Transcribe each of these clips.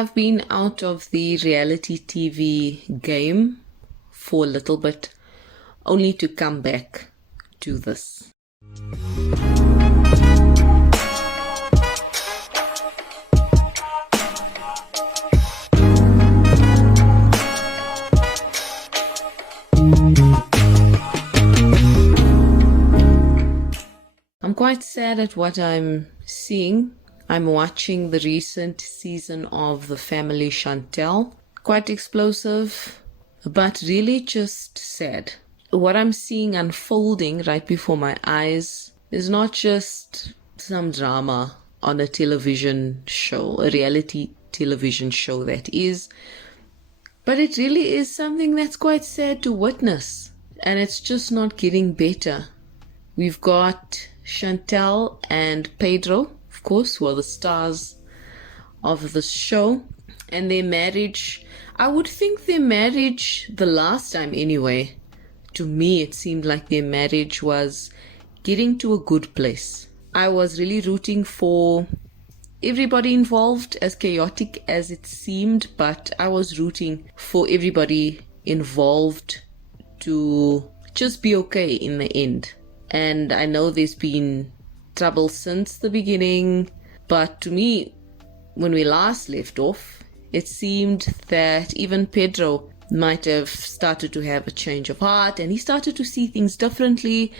I've been out of the reality TV game for a little bit, only to come back to this. I'm quite sad at what I'm seeing. I'm watching the recent season of The Family Chantel. Quite explosive, but really just sad. What I'm seeing unfolding right before my eyes is not just some drama on a television show, a reality television show that is, but it really is something that's quite sad to witness. And it's just not getting better. We've got Chantel and Pedro, of course, who are the stars of the show. And their marriage, I would think their marriage, the last time anyway, to me it seemed like their marriage was getting to a good place. I was really rooting for everybody involved, as chaotic as it seemed, but I was rooting for everybody involved to just be okay in the end. And I know there's been trouble since the beginning, but to me, when we last left off, it seemed that even Pedro might have started to have a change of heart, and he started to see things differently,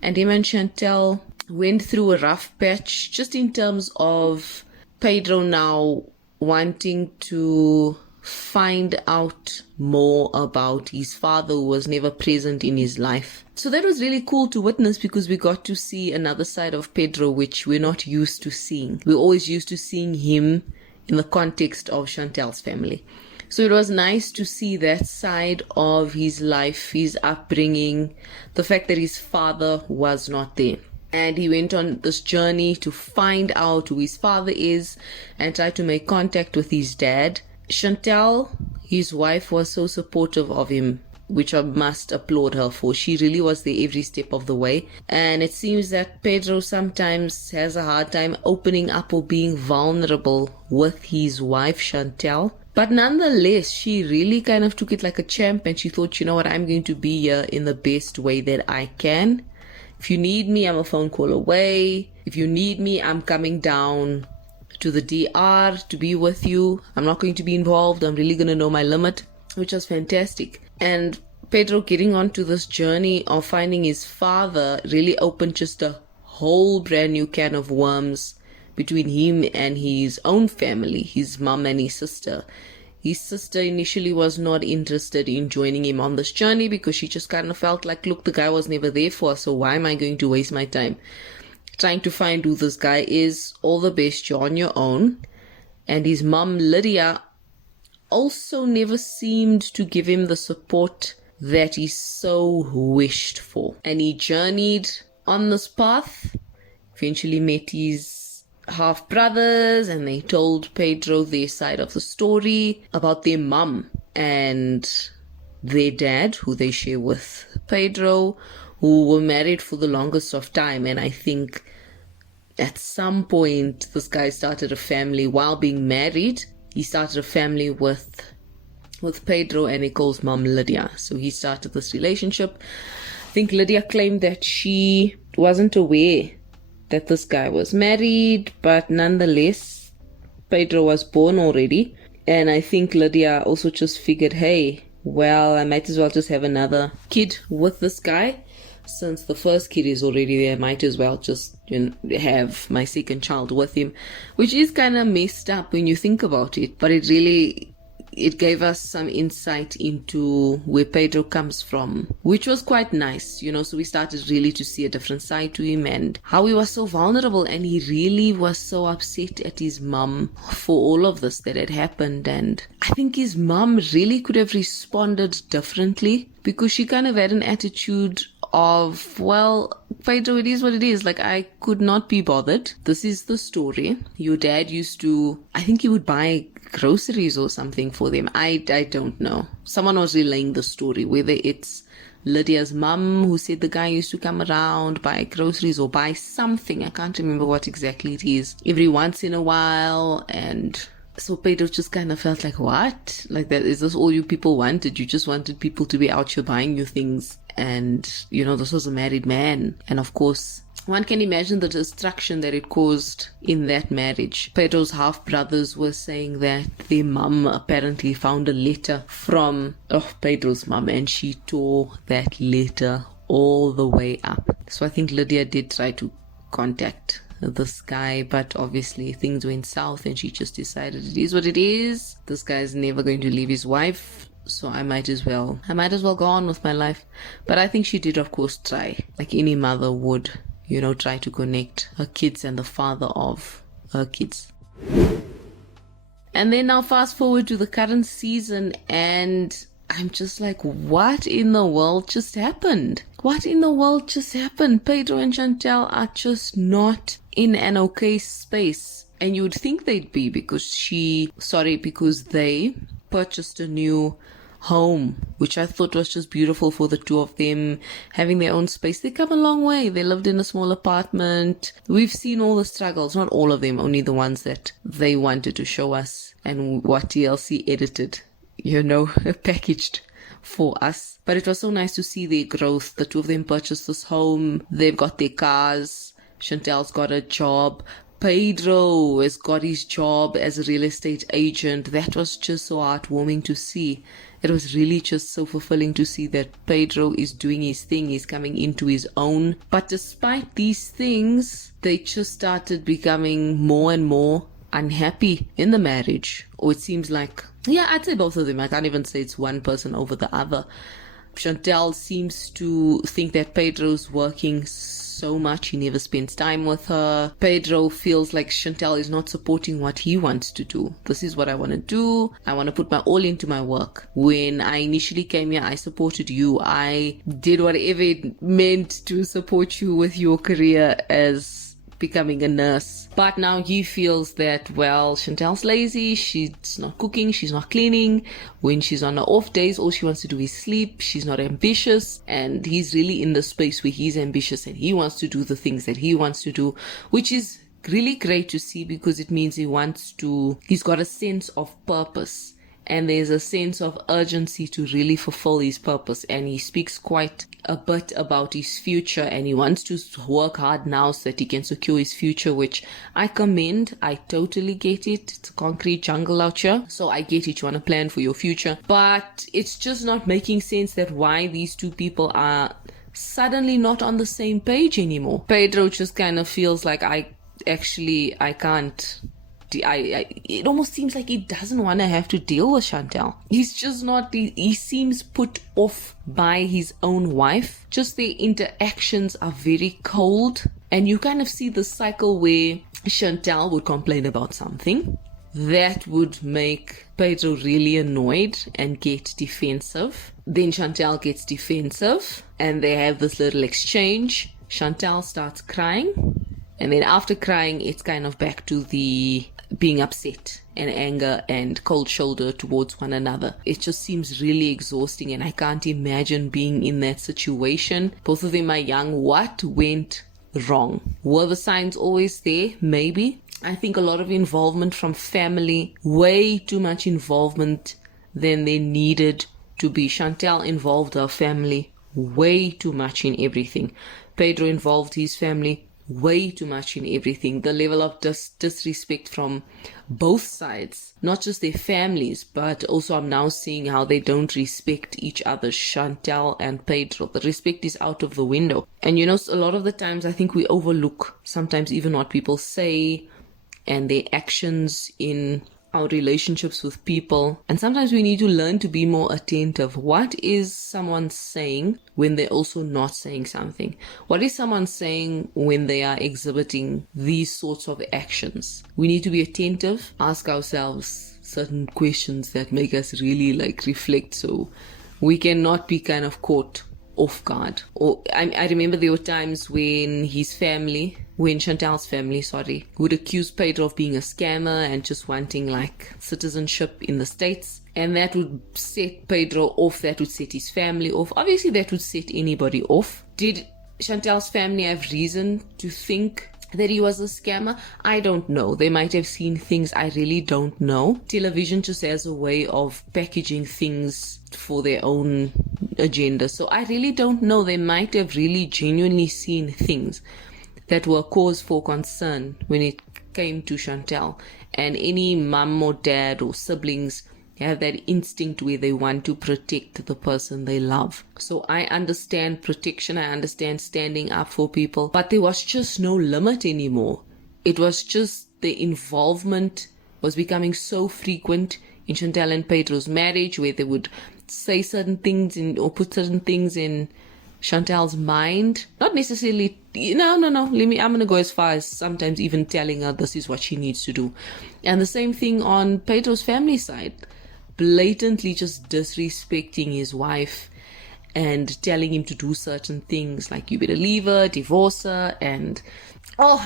and him and Chantel went through a rough patch, just in terms of Pedro now wanting to find out more about his father, who was never present in his life. So that was really cool to witness, because we got to see another side of Pedro which we're not used to seeing. We're always used to seeing him in the context of Chantel's family. So it was nice to see that side of his life, his upbringing, the fact that his father was not there. And he went on this journey to find out who his father is and try to make contact with his dad. Chantel, his wife, was so supportive of him, which I must applaud her for. She really was there every step of the way. And it seems that Pedro sometimes has a hard time opening up or being vulnerable with his wife, Chantel. But nonetheless, she really kind of took it like a champ, and she thought, you know what, I'm going to be here in the best way that I can. If you need me, I'm a phone call away. If you need me, I'm coming down to the DR to be with you. I'm not going to be involved. I'm really going to know my limit, which was fantastic. And Pedro getting onto this journey of finding his father really opened just a whole brand new can of worms between him and his own family, his mom and his sister. His sister initially was not interested in joining him on this journey, because she just kind of felt like, look, the guy was never there for us, so why am I going to waste my time trying to find who this guy is? All the best, you're on your own. And his mom, Lydia, also never seemed to give him the support that he so wished for. And he journeyed on this path, eventually met his half brothers, and they told Pedro their side of the story about their mum and their dad, who they share with Pedro, who were married for the longest of time. And I think at some point this guy started a family while being married. He started a family with Pedro, and he calls mom Lydia. So he started this relationship. I think Lydia claimed that she wasn't aware that this guy was married, but nonetheless, Pedro was born already. And I think Lydia also just figured, hey, well, I might as well just have another kid with this guy. Since the first kid is already there, I might as well just have my second child with him, which is kind of messed up when you think about it. But it gave us some insight into where Pedro comes from, which was quite nice, so we started really to see a different side to him and how he was so vulnerable, and he really was so upset at his mum for all of this that had happened. And I think his mum really could have responded differently, because she kind of had an attitude of, well, Pedro, it is what it is. Like, I could not be bothered. This is the story. Your dad used to, I think he would buy groceries or something for them. I don't know. Someone was relaying the story, whether it's Lydia's mum who said the guy used to come around, buy groceries or buy something. I can't remember what exactly it is. Every once in a while, and So Pedro just kind of felt like, what? Like, that is this all you people wanted? You just wanted people to be out here buying you things. And, this was a married man. And of course, one can imagine the destruction that it caused in that marriage. Pedro's half-brothers were saying that their mum apparently found a letter from Pedro's mum, and she tore that letter all the way up. So I think Lydia did try to contact this guy, but obviously things went south and she just decided it is what it is. This guy's never going to leave his wife, so I might as well go on with my life. But I think she did, of course, try, like any mother would, try to connect her kids and the father of her kids. And then now fast forward to the current season, and I'm just like, what in the world just happened? What in the world just happened? Pedro and Chantel are just not in an okay space. And you would think they'd be, because they purchased a new home, which I thought was just beautiful for the two of them, having their own space. They come a long way. They lived in a small apartment. We've seen all the struggles, not all of them, only the ones that they wanted to show us and what TLC edited, packaged for us. But it was so nice to see their growth. The two of them purchased this home. They've got their cars. Chantel's got a job. Pedro has got his job as a real estate agent. That was just so heartwarming to see. It was really just so fulfilling to see that Pedro is doing his thing. He's coming into his own. But despite these things, they just started becoming more and more unhappy in the marriage. Or it seems like, I'd say both of them. I can't even say it's one person over the other. Chantel seems to think that Pedro's working so much, he never spends time with her. Pedro feels like Chantel is not supporting what he wants to do. This is what I want to do. I want to put my all into my work. When I initially came here, I supported you. I did whatever it meant to support you with your career as becoming a nurse. But now he feels that, Chantel's lazy, she's not cooking, she's not cleaning. When she's on her off days, all she wants to do is sleep. She's not ambitious, and he's really in the space where he's ambitious and he wants to do the things that he wants to do, which is really great to see, because it means he's got a sense of purpose. And there's a sense of urgency to really fulfill his purpose. And he speaks quite a bit about his future, and he wants to work hard now so that he can secure his future, which I commend. I totally get it. It's a concrete jungle out here. So I get it. You want to plan for your future. But it's just not making sense that why these two people are suddenly not on the same page anymore. Pedro just kind of feels like I can't. It almost seems like he doesn't want to have to deal with Chantel. He's just not, he seems put off by his own wife. Just their interactions are very cold. And you kind of see the cycle where Chantel would complain about something. That would make Pedro really annoyed and get defensive. Then Chantel gets defensive and they have this little exchange. Chantel starts crying. And then after crying, it's kind of back to the being upset and anger and cold shoulder towards one another. It just seems really exhausting, and I can't imagine being in that situation. Both of them are young. What went wrong? Were the signs always there? Maybe. I think a lot of involvement from family, way too much involvement than there needed to be. Chantel involved her family way too much in everything. Pedro involved his family way too much in everything. The level of disrespect from both sides, not just their families, but also I'm now seeing how they don't respect each other, Chantel and Pedro. The respect is out of the window. And a lot of the times I think we overlook sometimes even what people say and their actions in our relationships with people. And sometimes we need to learn to be more attentive. What is someone saying when they're also not saying something? What is someone saying when they are exhibiting these sorts of actions? We need to be attentive, ask ourselves certain questions that make us really reflect, so we cannot be kind of caught off guard. Or I remember there were times when Chantel's family, would accuse Pedro of being a scammer and just wanting citizenship in the States. And that would set Pedro off, that would set his family off. Obviously that would set anybody off. Did Chantel's family have reason to think that he was a scammer? I don't know. They might have seen things I really don't know. Television just has a way of packaging things for their own agenda. So I really don't know. They might have really genuinely seen things that were cause for concern when it came to Chantel. And any mum or dad or siblings have that instinct where they want to protect the person they love. So I understand protection, I understand standing up for people, but there was just no limit anymore. It was just the involvement was becoming so frequent in Chantel and Pedro's marriage, where they would say certain things or put certain things in Chantel's mind. Not necessarily, no, I'm going to go as far as sometimes even telling her this is what she needs to do. And the same thing on Pedro's family side. Blatantly just disrespecting his wife and telling him to do certain things like you better leave her, divorce her, and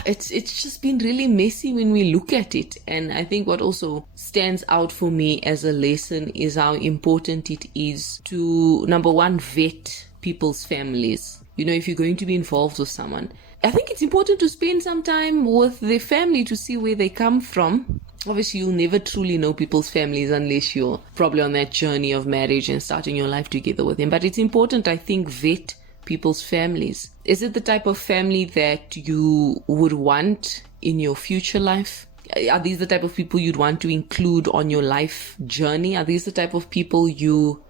it's just been really messy when we look at it. And I think what also stands out for me as a lesson is how important it is to, number one, vet people's families. If you're going to be involved with someone, I think it's important to spend some time with their family to see where they come from. Obviously, you'll never truly know people's families unless you're probably on that journey of marriage and starting your life together with them. But it's important, I think, vet people's families. Is it the type of family that you would want in your future life? Are these the type of people you'd want to include on your life journey? Are these the type of people you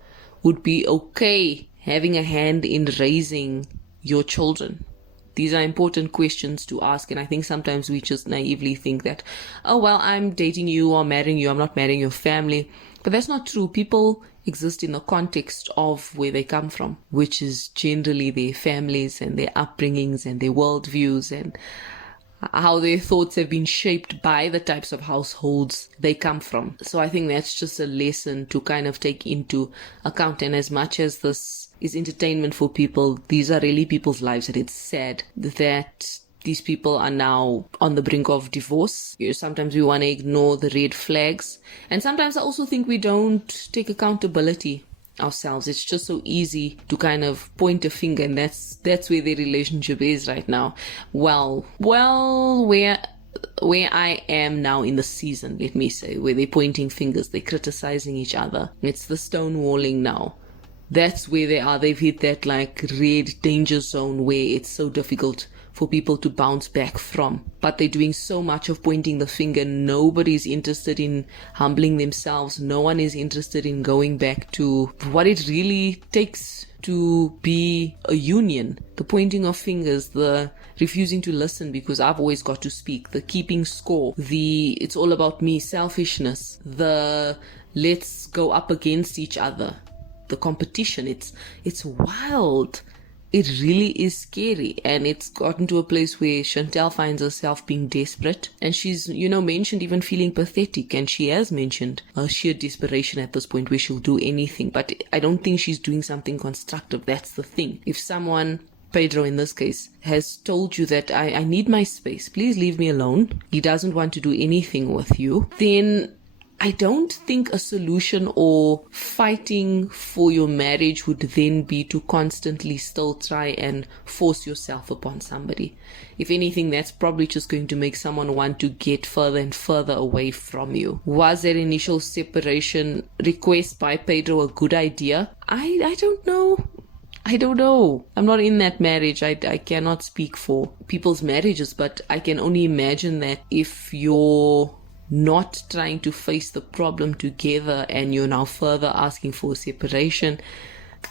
would be okay having a hand in raising your children? These are important questions to ask, and I think sometimes we just naively think that, oh, well, I'm dating you or marrying you, I'm not marrying your family. But that's not true. People exist in the context of where they come from, which is generally their families and their upbringings and their worldviews and how their thoughts have been shaped by the types of households they come from. So I think that's just a lesson to kind of take into account. And as much as this is entertainment for people, these are really people's lives, and it's sad that these people are now on the brink of divorce. Sometimes we want to ignore the red flags, and sometimes I also think we don't take accountability ourselves. It's just so easy to kind of point a finger, and that's where the relationship is right now. Well, where I am now in the season, let me say, where they're pointing fingers, they're criticizing each other. It's the stonewalling now. That's where they are. They've hit that like red danger zone where it's so difficult for people to bounce back from. But they're doing so much of pointing the finger. Nobody's interested in humbling themselves. No one is interested in going back to what it really takes to be a union. The pointing of fingers, the refusing to listen because I've always got to speak, the keeping score, the it's all about me, selfishness, the let's go up against each other. The competition, it's wild. It really is scary, and it's gotten to a place where Chantel finds herself being desperate, and she's mentioned even feeling pathetic, and she has mentioned sheer desperation at this point where she'll do anything. But I don't think she's doing something constructive. That's the thing. If someone, Pedro in this case, has told you that I need my space, please leave me alone, he doesn't want to do anything with you, then I don't think a solution or fighting for your marriage would then be to constantly still try and force yourself upon somebody. If anything, that's probably just going to make someone want to get further and further away from you. Was that initial separation request by Pedro a good idea? I don't know. I don't know. I'm not in that marriage. I cannot speak for people's marriages, but I can only imagine that if you're not trying to face the problem together and you're now further asking for separation,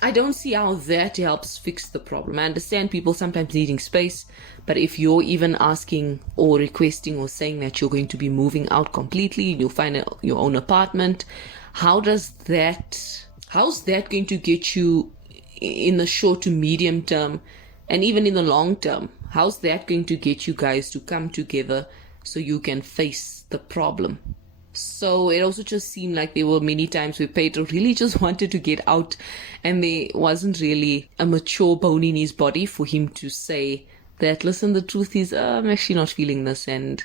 I don't see how that helps fix the problem. I understand people sometimes needing space, but if you're even asking or requesting or saying that you're going to be moving out completely and you'll find your own apartment, how's that going to get you in the short to medium term and even in the long term? How's that going to get you guys to come together so you can face the problem? So it also just seemed like there were many times where Pedro really just wanted to get out, and there wasn't really a mature bone in his body for him to say that, listen, the truth is, I'm actually not feeling this and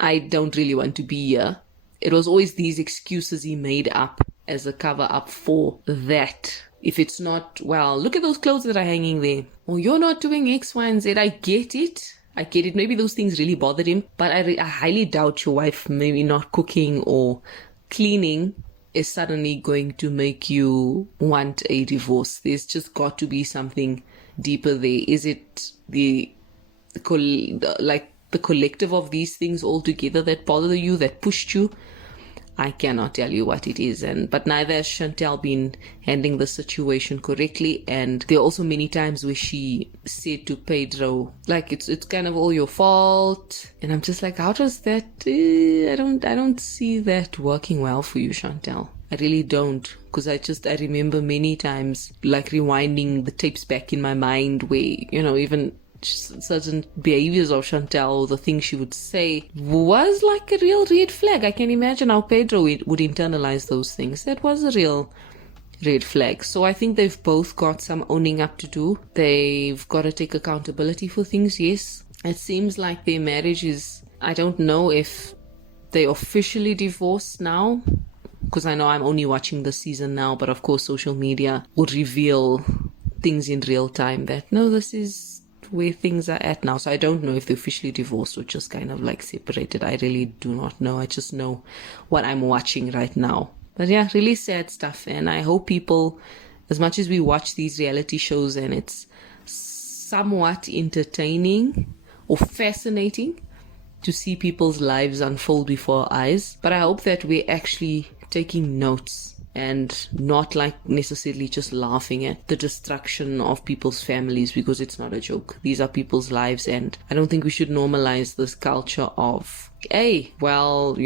I don't really want to be here. It was always these excuses he made up as a cover up for that. If it's not, well, look at those clothes that are hanging there, or you're not doing X, Y, and Z. I get it. I get it. Maybe those things really bothered him, but I highly doubt your wife maybe not cooking or cleaning is suddenly going to make you want a divorce. There's just got to be something deeper there. Is it the collective of these things all together that bother you, that pushed you? I cannot tell you what it is, but neither has Chantel been handling the situation correctly. And there are also many times where she said to Pedro, like, it's kind of all your fault. And I'm just like, how does that? I don't see that working well for you, Chantel. I really don't, because I remember many times like rewinding the tapes back in my mind where, even certain behaviors of Chantel, the things she would say, was like a real red flag. I can imagine how Pedro would internalize those things. That was a real red flag. So I think they've both got some owning up to do. They've got to take accountability for things, yes. It seems like their marriage is, I don't know if they officially divorced now, because I know I'm only watching the season now, but of course social media would reveal things in real time that, no, this is where things are at now. So I don't know if they're officially divorced or just kind of like separated. I really do not know. I just know what I'm watching right now. But yeah, really sad stuff. And I hope people, as much as we watch these reality shows and it's somewhat entertaining or fascinating to see people's lives unfold before our eyes, but I hope that we're actually taking notes and not like necessarily just laughing at the destruction of people's families, because it's not a joke. These are people's lives, and I don't think we should normalize this culture of, hey, well,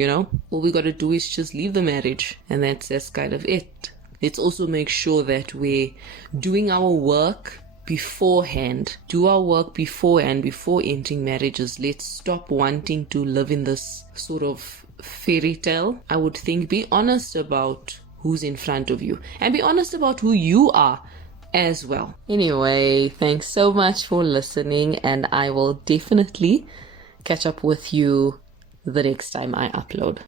all we got to do is just leave the marriage, and that's kind of it. Let's also make sure that we're doing our work beforehand. Do our work beforehand, before entering marriages. Let's stop wanting to live in this sort of fairy tale. I would think be honest about who's in front of you, and be honest about who you are as well. Anyway, thanks so much for listening, and I will definitely catch up with you the next time I upload.